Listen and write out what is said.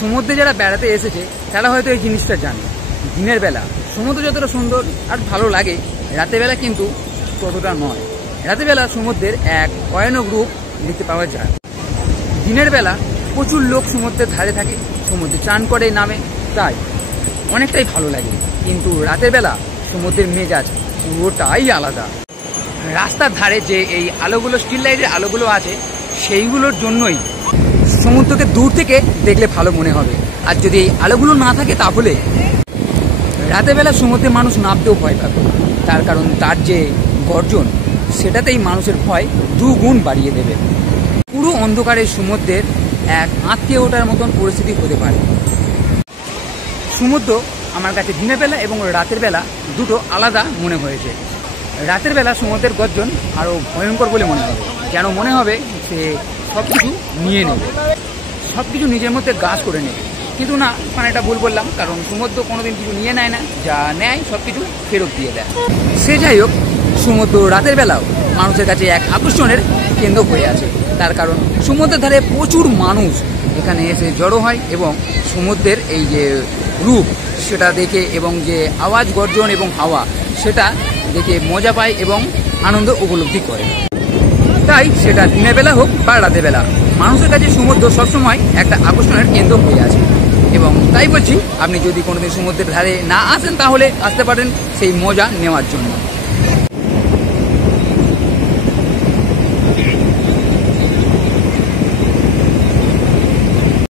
সমুদ্রে যারা বেড়াতে এসেছে তারা হয়তো এই জিনিসটা জানে। দিনের বেলা সমুদ্র যতটা সুন্দর আর ভালো লাগে, রাতের বেলা কিন্তু ততটা নয়। রাতের বেলা সমুদ্রের এক ভয়ানক রূপ দেখতে পাওয়া যায়। দিনের বেলা প্রচুর লোক সমুদ্রের ধারে থাকে, সমুদ্রে চান করে নামে, তাই অনেকটাই ভালো লাগে। কিন্তু রাতের বেলা সমুদ্রের মেজাজ পুরোটাই আলাদা। রাস্তার ধারে যে এই আলোগুলো, স্ট্রিট লাইটের আলোগুলো আছে, সেইগুলোর জন্যই সমুদ্রকে দূর থেকে দেখলে ভালো মনে হবে। আর যদি এই আলোগুলো না থাকে তাহলে রাতের বেলা সমুদ্রে মানুষ নামতেও ভয় পাবে। তার কারণ তার যে গর্জন, সেটাতেই মানুষের ভয় দুগুণ বাড়িয়ে দেবে। পুরো অন্ধকারে সমুদ্রের এক আঁতকে ওঠার মতন পরিস্থিতি হতে পারে। সমুদ্র আমার কাছে দিনের বেলা এবং রাতের বেলা দুটো আলাদা মনে হয়েছে। রাতের বেলা সমুদ্রের গর্জন আরও ভয়ঙ্কর বলে মনে হবে, যেন মনে হবে সে সব কিছু নিয়ে নেবে, সব কিছু নিজের মধ্যে গাছ করে নেবে। কিন্তু না, মানে এটা ভুল বললাম, কারণ সমুদ্র কোনোদিন কিছু নিয়ে নেয় না, যা নেয় সব কিছু ফেরত দিয়ে দেয়। সে যাই হোক, সমুদ্র রাতের বেলাও মানুষের কাছে এক আকর্ষণের কেন্দ্র হয়ে আছে। তার কারণ সমুদ্রের ধারে প্রচুর মানুষ এখানে এসে জড়ো হয় এবং সমুদ্রের এই যে রূপ সেটা দেখে এবং যে আওয়াজ, গর্জন এবং হাওয়া, সেটা দেখে মজা পায় এবং আনন্দ উপলব্ধি করে। তাই সেটা দিনের বেলা হোক বা রাতের বেলা, মানুষের কাছে সমুদ্র সবসময় একটা আকর্ষণের কেন্দ্র হয়ে আছে। এবং তাই বলছি, আপনি যদি কোনোদিন সমুদ্রের ধারে না আসেন তাহলে আসতে পারেন সেই মজা নেওয়ার জন্য।